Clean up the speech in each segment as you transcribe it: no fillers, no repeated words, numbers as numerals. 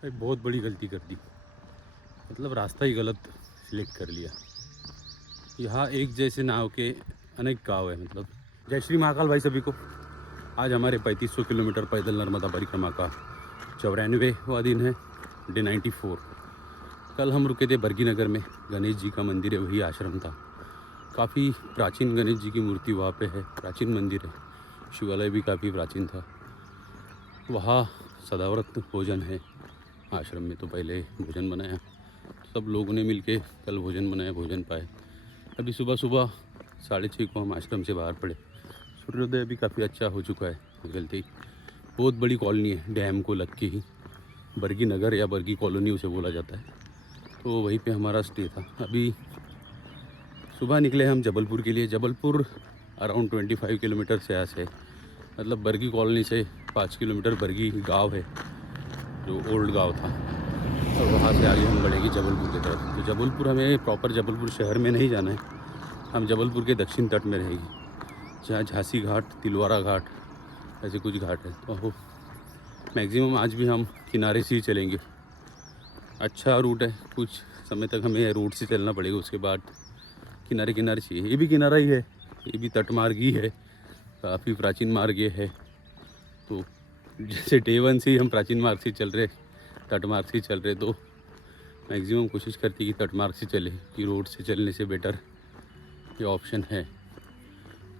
भाई बहुत बड़ी गलती कर दी, मतलब रास्ता ही गलत सिलेक्ट कर लिया। यहाँ एक जैसे नाव के अनेक गांव है। मतलब जय श्री महाकाल भाई सभी को। आज हमारे 3500 किलोमीटर पैदल नर्मदा परिक्रमा का 94वां दिन है, डे 94। कल हम रुके थे बरगी नगर में, गणेश जी का मंदिर है, वही आश्रम था। काफ़ी प्राचीन गणेश जी की मूर्ति वहाँ पे है, प्राचीन मंदिर है। शिवालय भी काफ़ी प्राचीन था। वहाँ सदाव्रत भोजन है आश्रम में, तो पहले भोजन बनाया, सब लोगों ने मिलके कल भोजन बनाया, भोजन पाए। अभी सुबह सुबह 6:30 को हम आश्रम से बाहर पड़े। सूर्योदय भी काफ़ी अच्छा हो चुका है, निकलते ही। बहुत बड़ी कॉलोनी है, डैम को लग के ही बरगी नगर या बरगी कॉलोनी उसे बोला जाता है, तो वहीं पे हमारा स्टे था। अभी सुबह निकले हम जबलपुर के लिए। जबलपुर अराउंड 25 किलोमीटर से यहाँ से, मतलब बरगी कॉलोनी से 5 किलोमीटर बरगी गांव है, जो ओल्ड गांव था, और वहाँ से आगे हम बढ़ेंगे जबलपुर की तरफ। तो जबलपुर हमें प्रॉपर जबलपुर शहर में नहीं जाना है, हम जबलपुर के दक्षिण तट में रहेगी, जहाँ झांसी घाट, तिलवारा घाट, ऐसे कुछ घाट है। तो मैक्सिमम आज भी हम किनारे से ही चलेंगे। अच्छा रूट है, कुछ समय तक हमें रूट से चलना पड़ेगा, उसके बाद किनारे किनारे चाहिए। ये भी किनारा ही है, ये भी तटमार्ग ही है, काफ़ी प्राचीन मार्ग ये है। तो जैसे डे 1 से ही हम प्राचीन मार्ग से चल रहे, तटमार्ग से चल रहे, तो मैक्सिमम कोशिश करती कि तटमार्ग से चले, कि रोड से चलने से बेटर ये ऑप्शन है।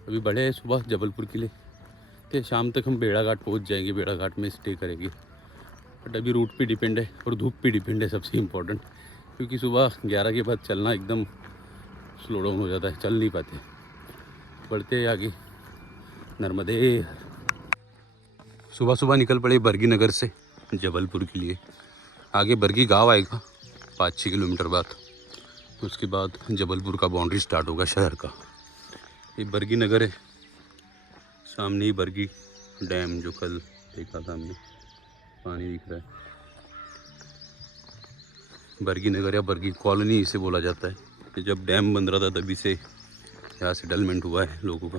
अभी बढ़े हैं सुबह जबलपुर के लिए, तो शाम तक हम बेड़ाघाट पहुंच जाएंगे, बेड़ाघाट में स्टे करेंगे। बट अभी रूट पे डिपेंड है और धूप पे डिपेंड है, सबसे इम्पोर्टेंट, क्योंकि सुबह 11 के बाद चलना एकदम स्लो डाउन हो जाता है, चल नहीं पाते। बढ़ते आगे नर्मदे। सुबह सुबह निकल पड़े बरगी नगर से जबलपुर के लिए। आगे बरगी गांव आएगा 5-6 किलोमीटर बाद, उसके बाद जबलपुर का बाउंड्री स्टार्ट होगा शहर का। ये बरगी नगर है, सामने ही बरगी डैम, जो कल देखा था हमने, पानी दिख रहा है। बरगी नगर या बरगी कॉलोनी इसे बोला जाता है। जब डैम बन रहा था तभी से यहाँ सेटलमेंट हुआ है लोगों का।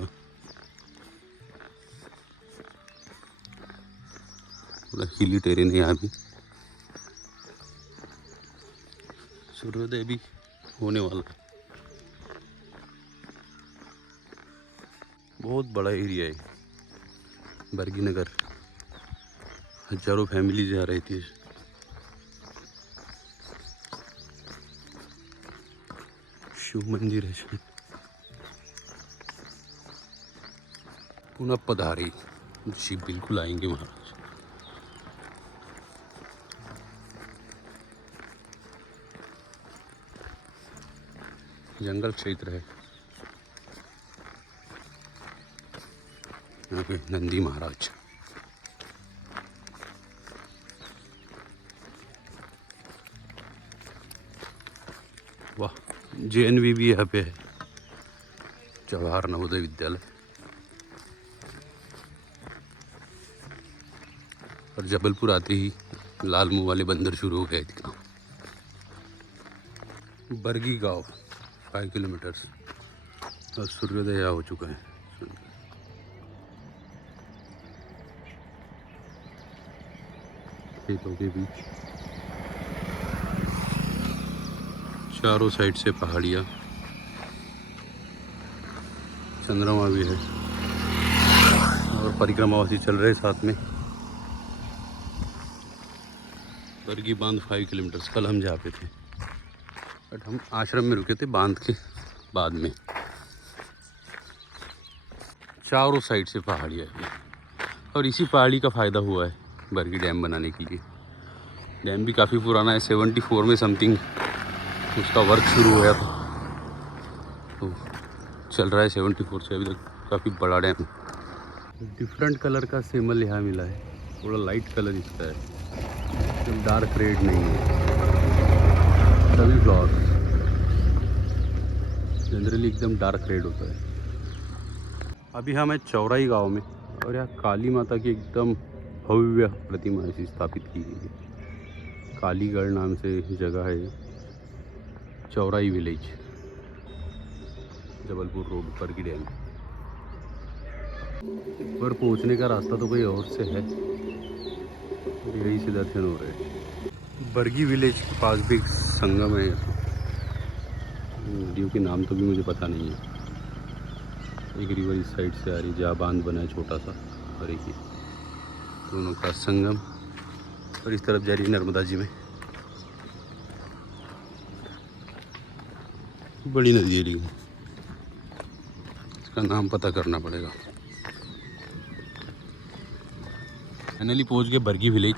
पूरा हिली टेरेन है यहाँ भी। सूर्योदय भी होने वाला है। बहुत बड़ा एरिया है बरगी नगर, हजारों फैमिलीज यहाँ रहती है। शिव मंदिर है शायद। पुनः पधारी जी, बिल्कुल आएंगे महाराज। जंगल क्षेत्र है यहाँ पे। नंदी महाराज, वाह। JNV भी यहाँ पे है, जवाहर नवोदय विद्यालय। और जबलपुर आते ही लाल मुंह वाले बंदर शुरू हो गए दिखना। बरगी गांव 5 किलोमीटर्स, और सूर्योदय हो चुका है। खेतों के बीच चारों साइड से पहाड़ियाँ, चंद्रमा भी है, और परिक्रमावासी चल रहे साथ में। बरगी बांध 5 किलोमीटर्स, कल हम जहाँ पे थे, बट हम आश्रम में रुके थे बांध के बाद में। चारों साइड से पहाड़ियाँ है, और इसी पहाड़ी का फ़ायदा हुआ है बरगी डैम बनाने के लिए। डैम भी काफ़ी पुराना है, 74 में समथिंग उसका वर्क शुरू हुआ था, तो चल रहा है 74 से अभी तक। काफ़ी बड़ा डैम। डिफरेंट कलर का सेमल यहाँ मिला है, थोड़ा लाइट कलर इसका है, एकदम डार्क रेड नहीं है। सभी फ्लावर्स जनरली एकदम डार्क रेड होता है। अभी हम हैं चौराई गांव में, और यहाँ काली माता की एकदम भव्य प्रतिमा ऐसी स्थापित की गई है। कालीगढ़ नाम से जगह है, चौराई विलेज, जबलपुर रोड पर की डैम। ऊपर पहुंचने का रास्ता तो कोई और से है, यही से दर्शन हो रहे हैं। बरगी विलेज के पास भी एक संगम है। नदियों के नाम तो भी मुझे पता नहीं है। एक रिवर इस साइड से आ रही है जहाँ बांध बना है छोटा सा, और एक दोनों का संगम, और इस तरफ जा रही है नर्मदा जी में। बड़ी नदी है लेकिन इसका नाम पता करना पड़ेगा। फाइनली पहुंच गए Bargi village,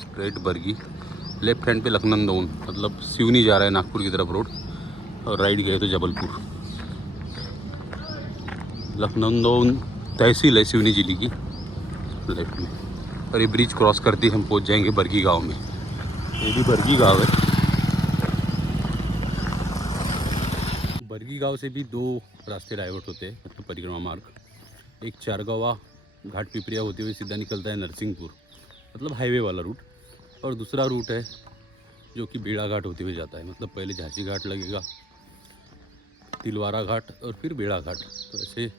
straight Bargi. Left hand पे लखनंदौन, मतलब सिवनी जा रहा है नागपुर की तरफ रोड, और राइट गए तो जबलपुर। लखनंदौन तहसील है सिवनी जिले की, लेफ्ट में। और ये ब्रिज क्रॉस करते हम पहुंच जाएंगे बरगी गांव में। ये भी बरगी गांव है। बरगी गांव से भी दो रास्ते डाइवर्ट होते हैं, मतलब परिक्रमा मार्ग। एक चारगावा घाट पिपरिया होते हुए सीधा निकलता है नरसिंहपुर, मतलब हाईवे वाला रूट। और दूसरा रूट है जो कि बेड़ा घाट होते हुए जाता है, मतलब पहले झांसी घाट लगेगा, तिलवारा घाट और फिर बेड़ा घाट। तो ऐसे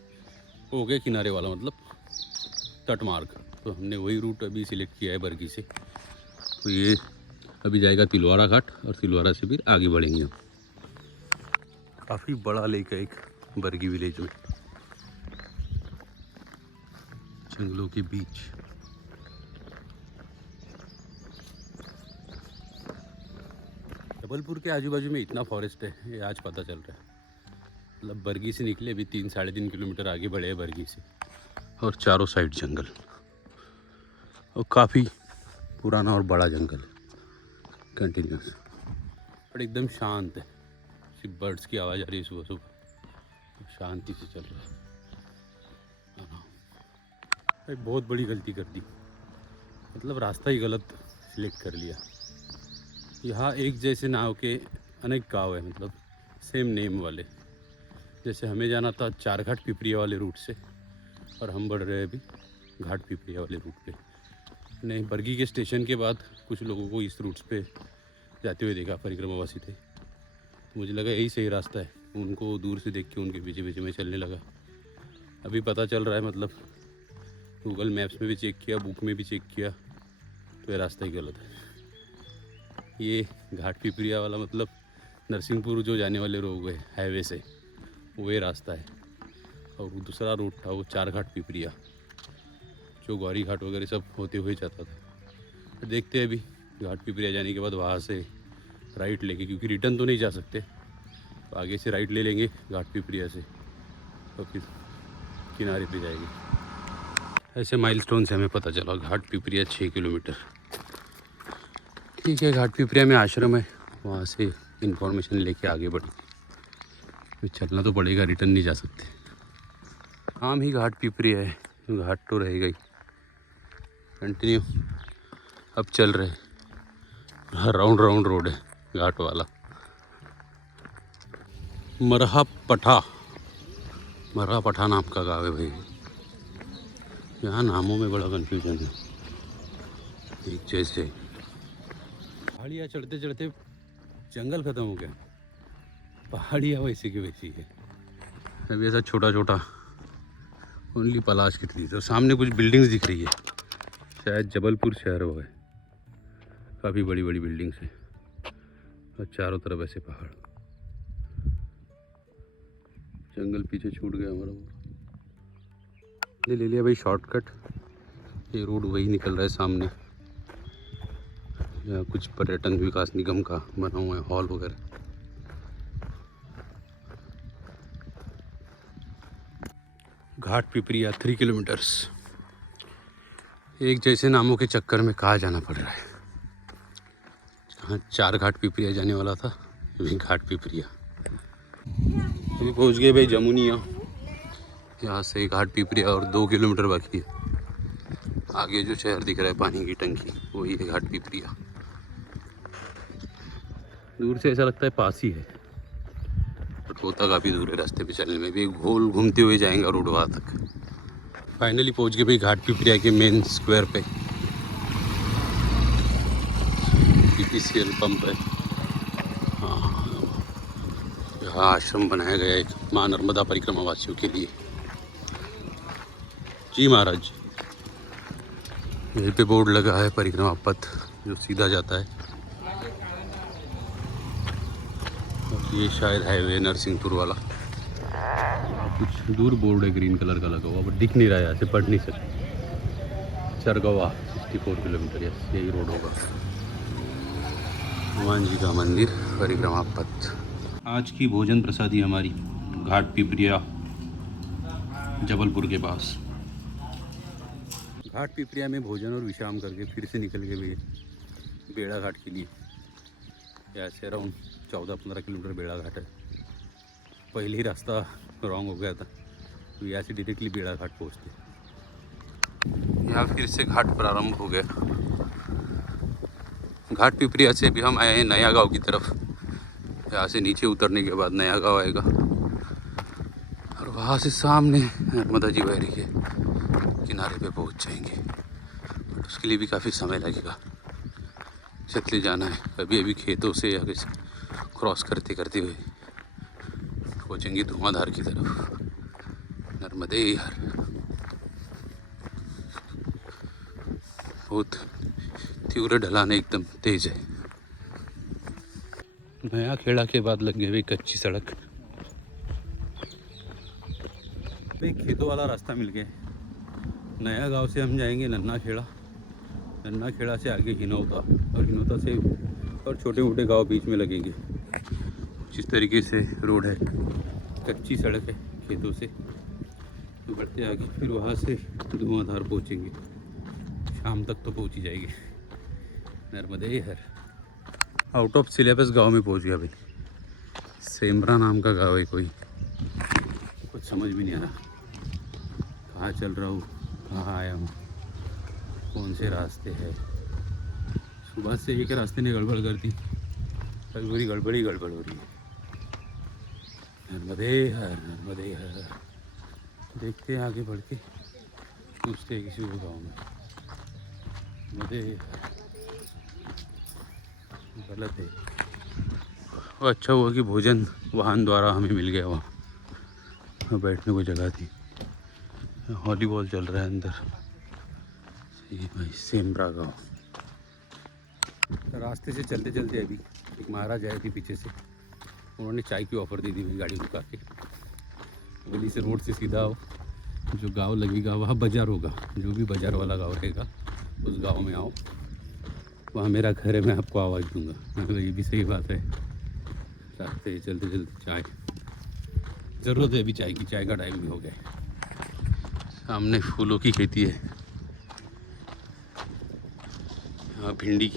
हो गए किनारे वाला, मतलब तट मार्ग। तो हमने वही रूट अभी सिलेक्ट किया है बरगी से। तो ये अभी जाएगा तिलवारा घाट, और तिलवारा से फिर आगे बढ़ेंगे हम। काफ़ी बड़ा लेक है एक बरगी विलेज में, जंगलों के बीच। जबलपुर के आजू बाजू में इतना फॉरेस्ट है, ये आज पता चल रहा है। मतलब बरगी से निकले अभी 3-3.5 किलोमीटर आगे बढ़े हैं बरगी से, और चारों साइड जंगल, और काफ़ी पुराना और बड़ा जंगल कंटिन्यूस, और एकदम शांत है। सिर्फ बर्ड्स की आवाज़ आ रही है सुबह सुबह, शांति से चल रहा है। भाई बहुत बड़ी गलती कर दी, मतलब रास्ता ही गलत सिलेक्ट कर लिया। यहाँ एक जैसे नाव के अनेक गांव है, मतलब सेम नेम वाले। जैसे हमें जाना था चारघाट पिपरिया वाले रूट से, और हम बढ़ रहे हैं अभी घाट पिपरिया वाले रूट पे। नहीं, बरगी के स्टेशन के बाद कुछ लोगों को इस रूट्स पे जाते हुए देखा, परिक्रमावासी थे। तो मुझे लगा यही सही रास्ता है। उनको दूर से देख के उनके पीछे पीछे मैं चलने लगा। अभी पता चल रहा है, मतलब गूगल मैप्स में भी चेक किया, बुक में भी चेक किया, तो ये रास्ता ही गलत है। ये घाट पिपरिया वाला मतलब नरसिंहपुर जो जाने वाले लोग हैं हाईवे से, वो ये रास्ता है। और दूसरा रूट था वो चारघाट पिपरिया, जो गौरी घाट वगैरह सब होते हुए जाता था। तो देखते हैं अभी घाट पिपरिया जाने के बाद वहाँ से राइट लेके, क्योंकि रिटर्न तो नहीं जा सकते, तो आगे से राइट ले लेंगे घाट पिपरिया से, तो फिर किनारे पे जाएंगे। ऐसे माइलस्टोन से हमें पता चला घाट पिपरिया 6 किलोमीटर। ठीक है, घाट पिपरिया में आश्रम है, वहाँ से इन्फॉर्मेशन लेके आगे बढ़े। फिर चलना तो पड़ेगा, रिटर्न नहीं जा सकते। नाम ही घाट पिपरिया है, घाट तो रहेगा ही। कंटिन्यू अब चल रहे, राउंड राउंड रोड है घाट वाला। मरहा पठा नाम का गाँव है भाई। यहाँ नामों में बड़ा कन्फ्यूजन है, एक जैसे पहाड़ियाँ चढ़ते चढ़ते जंगल ख़त्म हो गया, पहाड़ियाँ वैसी की वैसी है। अभी ऐसा छोटा छोटा ओनली पलाश की थी, तो सामने कुछ बिल्डिंग्स दिख रही है, शायद जबलपुर शहर वो है। काफ़ी बड़ी बड़ी बिल्डिंग्स है, और चारों तरफ ऐसे पहाड़, जंगल पीछे छूट गया हमारा। ले लिया भाई शॉर्टकट, ये रोड वही निकल रहा है सामने। यहाँ कुछ पर्यटन विकास निगम का बना हुआ है हॉल वगैरह। घाट पिपरिया 3 किलोमीटर्स। एक जैसे नामों के चक्कर में कहाँ जाना पड़ रहा है। जहाँ 4 घाट पिपरिया जाने वाला था, अभी घाट पिपरिया। अभी पहुँच गए भाई जमुनिया। यहाँ से घाट पिपरिया और 2 किलोमीटर बाकी है। आगे जो शहर दिख रहा है पानी की टंकी, वही है घाट पिपरिया। दूर से ऐसा लगता है पास ही है, बट होता काफ़ी दूर है। रास्ते पे चलने में भी गोल घूमते हुए जाएंगे रोड वहाँ तक। फाइनली पहुँच गए भाई घाट पिपरिया के मेन स्क्वायर पे। पीपीसीएल पंप है, हाँ। यहाँ आश्रम बनाया गया है एक माँ नर्मदा परिक्रमा वासियों के लिए। जी महाराज। यहीं पे बोर्ड लगा है परिक्रमा पथ जो सीधा जाता है ये शायद हाईवे नरसिंहपुर वाला, कुछ दूर बोर्ड है ग्रीन कलर का लगा हुआ, बट दिख नहीं रहा है, यहाँ से पढ़ नहीं सकते। चरगवा 64 किलोमीटर, यही रोड होगा। हनुमान जी का मंदिर, परिक्रमा पथ। आज की भोजन प्रसादी हमारी घाट पिपरिया जबलपुर के पास। घाट पिपरिया में भोजन और विश्राम करके फिर से निकल गए बेड़ा घाट के लिए। यहाँ से अराउंड 14-15 किलोमीटर बेड़ा घाट है। पहले ही रास्ता रॉन्ग हो गया था, तो यहाँ से डायरेक्टली बेड़ा घाट पहुँचते। यहाँ फिर से घाट प्रारंभ हो गया। घाट पिपरिया से भी हम आए हैं नया गांव की तरफ। यहाँ से नीचे उतरने के बाद नया गांव आएगा, और वहाँ से सामने नर्मदा जी बहरी के किनारे पे पहुँच जाएंगे। बट उसके लिए भी काफ़ी समय लगेगा, चलते जाना है। अभी अभी खेतों से या किसी क्रॉस करते करते हुए पहुँचेंगे धुआंधार की तरफ, नर्मदे हर। बहुत तीव्र ढलान एकदम तेज है। नया खेड़ा के बाद लग गई हुई कच्ची सड़क। एक खेतों वाला रास्ता मिल गया। नया गांव से हम जाएंगे नन्ना खेड़ा, नन्ना खेड़ा से आगे हिनौता, और हिनौता से और छोटे मोटे गांव बीच में लगेंगे। जिस तरीके से रोड है, कच्ची सड़क है खेतों से, तो बढ़ते आगे फिर वहाँ से धुआंधार पहुँचेंगे। शाम तक तो पहुँच ही जाएगी। नर्मदे हर। आउट ऑफ सिलेबस गांव में पहुँच गया भाई। सेमरा नाम का गांव है कोई, कुछ समझ भी नहीं आ रहा कहाँ चल रहा हूँ, कहाँ आया हूँ, कौन से रास्ते हैं। सुबह से एक रास्ते ने गड़बड़ कर दी, अभी पूरी गड़बड़ हो रही है। नर्मदे हर, नर्मदे हर। देखते हैं आगे बढ़ के, पूछते हैं किसी को गाँव में। नर्मदे गलत है। वो अच्छा हुआ कि भोजन वाहन द्वारा हमें मिल गया। वहाँ बैठने को जगह थी। वॉलीबॉल चल रहा है अंदर। सही भाई, सेमरा गाँव। रास्ते से चलते चलते अभी एक महाराज आए थे पीछे से, उन्होंने चाय की ऑफ़र दे दी हुई गाड़ी रुका के। गली से रोड से सीधा आओ, जो गांव लगेगा वहाँ बाज़ार होगा, जो भी बाज़ार वाला गांव रहेगा उस गांव में आओ, वहाँ मेरा घर है, मैं आपको आवाज़ दूंगा। मैं ये भी सही बात है। रास्ते चलते चलते चाय, ज़रूरत है अभी चाय की, चाय का टाइम भी हो गया। सामने फूलों की खेती है, यहाँ भिंडी।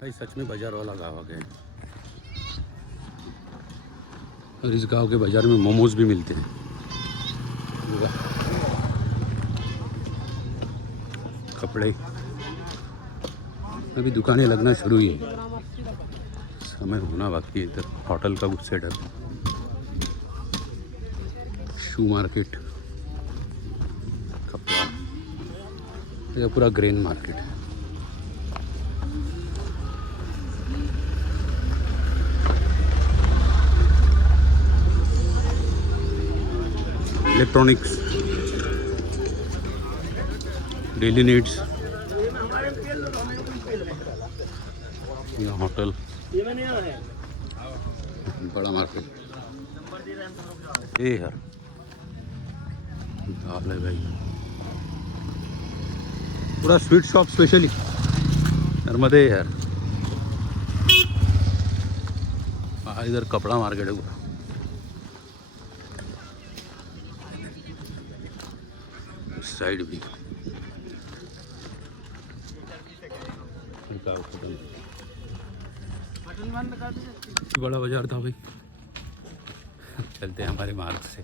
भाई सच में बाज़ार वाला गाँव आ गया। और इस गांव के बाज़ार में मोमोज भी मिलते हैं। कपड़े, अभी दुकानें लगना शुरू ही है, समय होना बाकी है। इधर होटल का कुछ सेटअप, शू मार्केट, कपड़ा, ये पूरा ग्रेन मार्केट है। इलेक्ट्रॉनिक्स, डेली नीड्स, यहाँ होटल, बड़ा मार्केट। ये यार दाल है भाई, पूरा स्वीट शॉप स्पेशली नर्मदे यार। हाँ, इधर कपड़ा मार्केट है पूरा। साइड भी बड़ा बाजार था भाई। चलते हैं हमारे मार्ग से,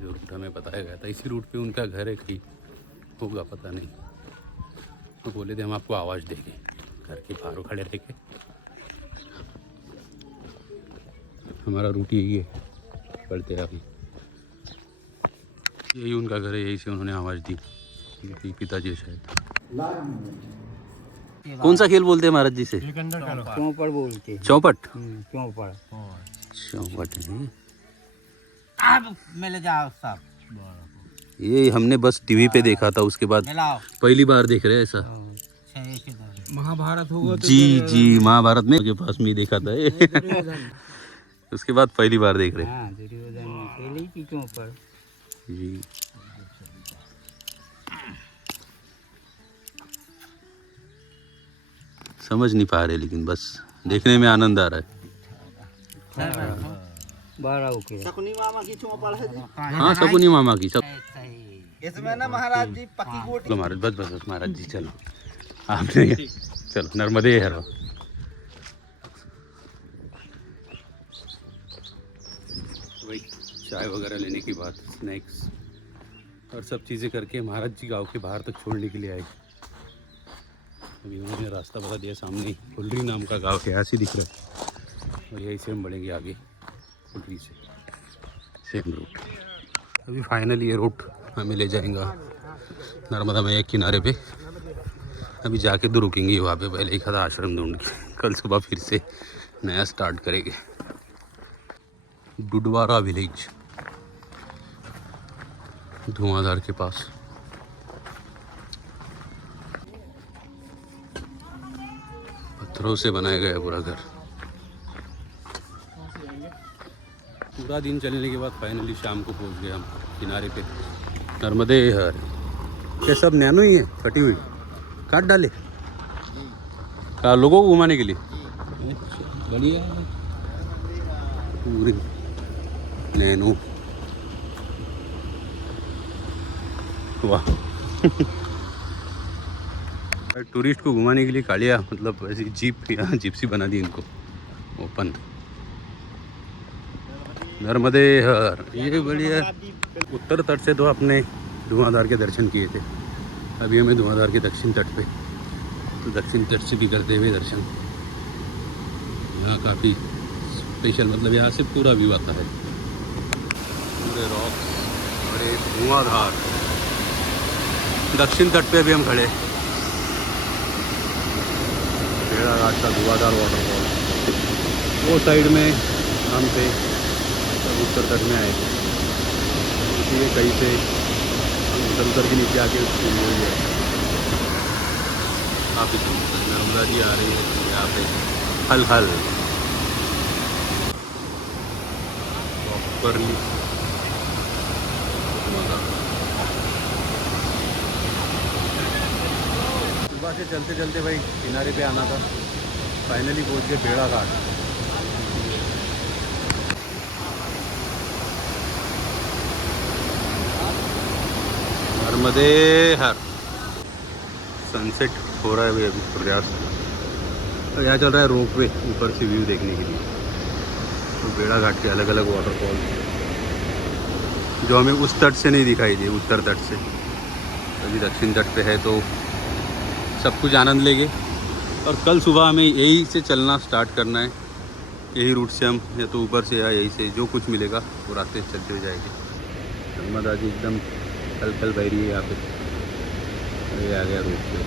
जो रूट हमें बताया गया था, इसी रूट पे उनका घर है, कहीं होगा पता नहीं। तो बोले थे हम आपको आवाज़ देंगे, घर के बाहर खड़े रह के। हमारा रूट यही है, पढ़ते हैं अभी। यही उनका घर है, यही से उन्होंने आवाज़ दी। पिताजी शायद। कौन सा खेल बोलते हैं महाराज जी से? चौपड़ बोलते हैं। चौपट? चौपड़। चौपट है। अब मिल जाओ सब। ये हमने बस टीवी पे देखा था, उसके बाद पहली बार देख रहे हैं ऐसा। महाभारत होगा तो जी जी महाभारत में के पास में ही देखा था ये। दुर्योधन। उसके बाद पहली बार देख रहे हैं। हाँ दुर्योधन पहले ही पीछों पर। जी समझ नहीं पा रहे लेकिन बस देखने में आनंद आ रहा है। बारह ओके। शकुनी मामा की चौपड़ है जी। हाँ शकुनी मामा की सब। इसमें ना महाराज जी पक्की गोटी। चलो महाराज बस बस बस महाराज जी चलो आपने चलो नर्मदे हर वही चाय वगैरह लेने की बात, स्नैक्स और सब चीज़ें करके महाराज जी गांव के बाहर तक छोड़ने के लिए आए। अभी उन्होंने रास्ता बता दिया, सामने ही फुलरी नाम का गांव है, ऐसे दिख रहा है और यहीं से हम बढ़ेंगे आगे फुलरी से सेम रूट। अभी फाइनली ये रूट हमें ले जाएगा नर्मदा मैया के किनारे पे। अभी जाके तो रुकेंगे वहाँ पे, पहले एक आधा आश्रम ढूंढ के कल सुबह फिर से नया स्टार्ट करेंगे। डुडवारा विलेज धुआंधार के पास। पत्थरों से बनाया गया पूरा घर। पूरा दिन चलने के बाद फाइनली शाम को पहुंच गए हम किनारे पे नर्मदे हर। ये सब नैनो ही है, कटी हुई काट डाले का लोगों को घुमाने के लिए। बढ़िया पूरी नैनो वाह। टूरिस्ट को घुमाने के लिए कालिया मतलब ऐसी जीप या जिप्सी बना दी इनको ओपन। नर्मदे हर ये बढ़िया। उत्तर तट से तो आपने धुआंधार के दर्शन किए थे, अभी हमें धुआंधार के दक्षिण तट पे, तो दक्षिण तट से भी करते हुए दर्शन। यहाँ काफ़ी स्पेशल मतलब यहाँ से पूरा व्यू आता है, पूरे रॉक और ये धुआंधार। दक्षिण तट पे भी हम खड़े, भेड़ाघाट का धुआंधार वाटरफॉल। वो साइड में हम थे तब उत्तर तट में आए थे, इसलिए कहीं से उतर उतर के नीचे आके उसको लिया। काफ़ी सुंदर नर्मदा जी आ रही है यहाँ पे हल हल प्रॉपरली। सुबह से चलते चलते भाई किनारे पे आना था, फाइनली पहुँच गए भेड़ाघाट। नर्मदे हर सनसेट हो रहा है भाई अभी सूर्यास्त। और यहाँ चल रहा है रोपवे ऊपर से व्यू देखने के लिए। तो भेड़ाघाट के अलग अलग वाटरफॉल जो हमें उस तट से नहीं दिखाई दिए, उत्तर तट से। अभी दक्षिण तट पे है तो सब कुछ आनंद लेंगे। और कल सुबह हमें यही से चलना स्टार्ट करना है, यही रूट से हम या तो ऊपर से या यही से जो कुछ मिलेगा वो रास्ते से चलते हुए जाएंगे। नर्मदा जी एकदम कल कल बह रही है यहाँ पे। ये आ गया रूट पे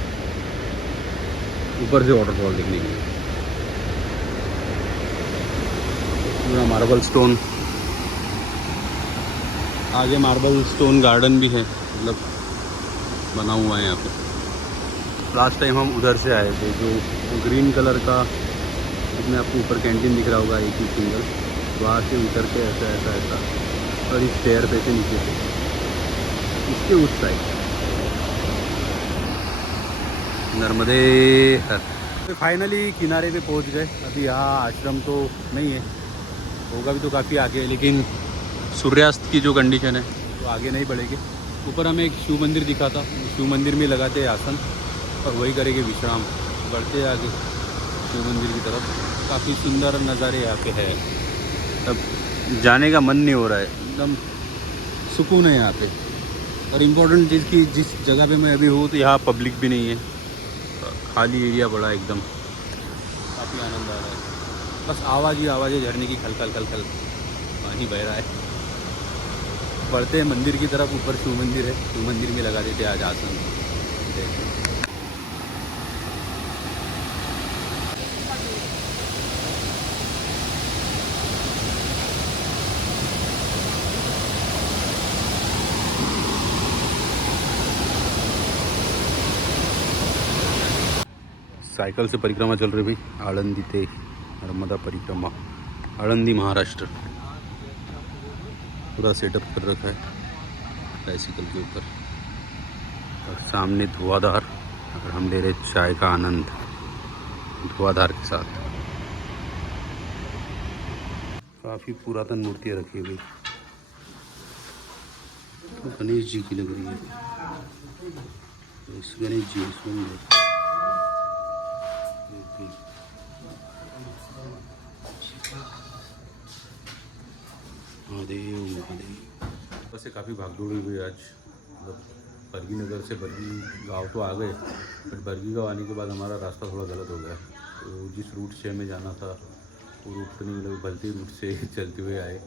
ऊपर से वाटरफॉल देखने के लिए। पूरा मार्बल स्टोन, आगे मार्बल स्टोन गार्डन भी है, मतलब बना हुआ है यहाँ पे। लास्ट टाइम हम उधर से आए थे, जो ग्रीन कलर का जिसमें आपको ऊपर कैंटीन दिख रहा होगा एक ही सिंगल, वहाँ से उतर के ऐसा ऐसा ऐसा और इस स्टेयर पे से नीचे से इसके उस साइड नर्मदे हर। तो फाइनली किनारे पे पहुंच गए। अभी यहाँ आश्रम तो नहीं है, होगा भी तो काफ़ी आगे है, लेकिन सूर्यास्त की जो कंडीशन है तो आगे नहीं बढ़ेंगे। ऊपर हमें एक शिव मंदिर दिखा था, शिव मंदिर में लगाते आसन और वही करेंगे विश्राम। बढ़ते आगे शिव मंदिर की तरफ। काफ़ी सुंदर नज़ारे यहाँ पे है, तब जाने का मन नहीं हो रहा है, एकदम सुकून है यहाँ पे। और इम्पोर्टेंट चीज़ की जिस जगह पे मैं अभी हूँ तो यहाँ पब्लिक भी नहीं है, खाली एरिया बड़ा एकदम, काफ़ी आनंद आ रहा है। बस आवाज़ ही आवाज़ है झरने की, खल खल खल खल पानी बह रहा है। बढ़ते हैं मंदिर की तरफ, ऊपर शिव मंदिर है, शिव मंदिर में लगा देते आज आसन। साइकिल से परिक्रमा चल रही भाई, आळंदी ते नर्मदा परिक्रमा, आळंदी महाराष्ट्र। पूरा सेटअप कर रखा है बाइसिकल के ऊपर और सामने धुआंधार, और हम ले रहे चाय का आनंद धुआंधार के साथ। काफ़ी पुरातन मूर्तियाँ रखी हुई, तो गणेश जी की लग रही है। इस गणेश जी सुंदर महादेव महादेव। वैसे काफ़ी भागदौड़ हुई आज, मतलब बरगी नगर से बरगी गांव तो आ गए, बट बरगी गांव आने के बाद हमारा रास्ता थोड़ा गलत हो गया। तो जिस रूट से हमें जाना था वो रूट तो नहीं मिला, भलती रूट से चलते हुए आए।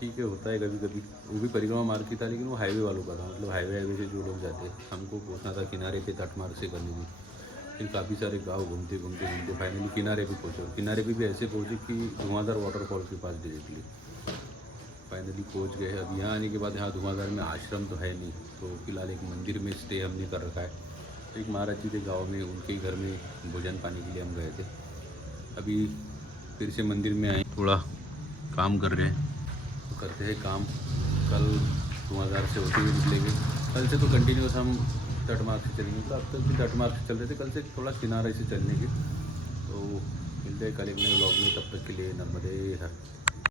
ठीक है, होता है कभी कभी। वो भी परिक्रमा मार्ग की था, लेकिन वो हाईवे वालों का था, मतलब हाईवे से जो लोग जाते हैं। हमको पहुँचना था किनारे पे तट मार्ग से करनी थी, लेकिन काफ़ी सारे गाँव घूमते घूमते घूमते फाइनली किनारे पे पहुँचे। और किनारे पे भी ऐसे पहुँचे कि धुआंधार वाटरफॉल के पास डायरेक्टली फाइनली पहुँच गए। अब यहाँ आने के बाद यहाँ धुआंधार में आश्रम तो है नहीं, तो फिलहाल एक मंदिर में स्टे हमने कर रखा है। तो एक महाराज जी थे गाँव में, उनके घर में भोजन पाने के लिए हम गए थे। अभी फिर से मंदिर में आए, थोड़ा काम कर रहे हैं, तो करते हैं काम। कल धुआंधार से होते हुए निकलेंगे। कल से तो कंटिन्यूस हम तट मार्ग से चलेंगे, तो अब तक भी तट मार्ग से चल रहे थे, कल से थोड़ा किनारे से चलने के। तो मिलते हैं कल एक नए व्लॉग में, तब तक के लिए नर्मदे हर।